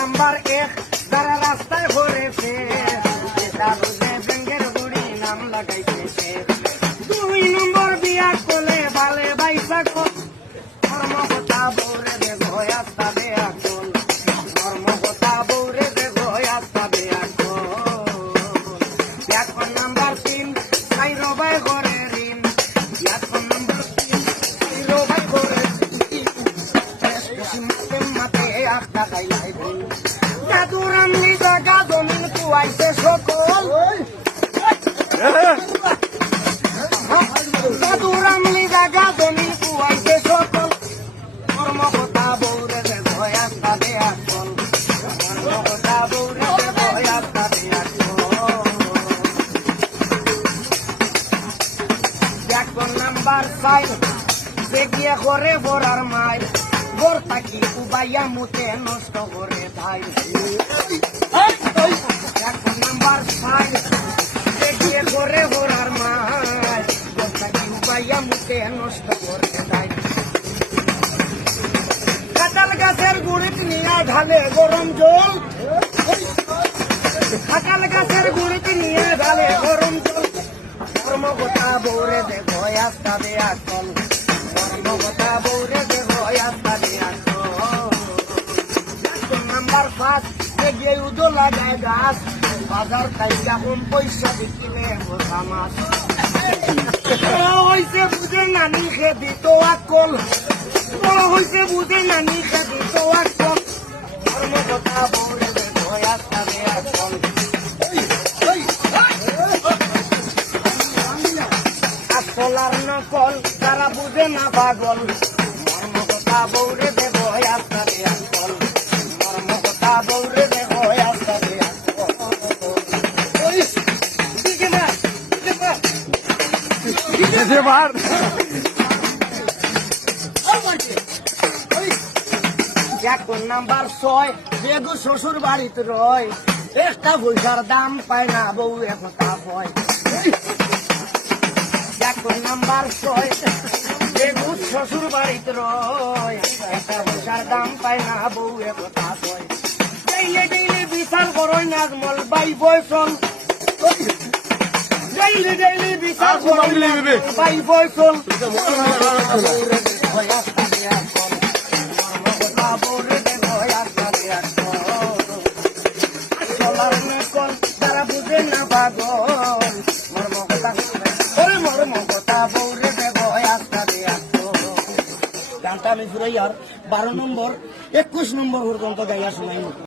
Number এক যারা রাস্তায় ঘুরেছে বুড়ি নাম দুই নম্বর বিয়া কোলে বাইসা বৌরে দে ধর্মকথা বৌরে দে নাম্বার তিন ঘরে সকল কর্মকথা বৌরে দে ভয়া তাবে আকল কর্মকথা বৌরে দে ভয়া তাবে আকল এখন নাম্বার ফাইভ যে গিয়ে করে বরার মাই বোর থাকি উবাইয়া মুতে নষ্ট করে ভাই। এখন নাম্বার যে গিয়ে করে বরার মাই থাকি উবাইয়া মুতে নষ্ট করে ভাই। কাঁঠাল গাছের গুড়িত নিয়ে ঢালে গরম জল। কাঁঠাল গাছের গুড়িত নিয়ে ঢালে গরম জল। কর্মকথা বৌরে দে ভয়াস তাবে আকল নাম্বার পাঁচ, এগিয়ে উদো লাগায় গাছ। বাজার কাইকা কম পয়সা বিকিলে বোঝা মাছ। হইছে বুঝে নানি খেদি তো আকল হইছে বুঝে নানি খেদি তো আকল কর্মকথা বৌরে দে ভয়াস তাবে আকল আসলার তারা বুঝে না পাগল। মর্ম কথা বৌরে দেব আস্তারে এখন নাম্বার ছয়, বেগু শ্বশুর বাড়িতে রয়। একটা পয়সার দাম পায় না বউ একথা হয়। এখন নাম্বার ছয় বেগুন শ্বশুর বাড়িতে রয়। একটা পয়সার দাম পায় না বউ কয় ডেইলে ডেইলে বিশাল করই নাজমল, বাই বয়সল ডেইলি ডেইলি বিশাল করই নাজমল বাই বয়সল চলার নকল তারা বুঝে না পাগল মর্ম কথা ওরে মর্ম কথা বৌরে দেব আস্তা দিয়ে গানটা আমি ঘুরাই আর বারো নম্বর একুশ নম্বর পর্যন্ত গাইয়া শোনাই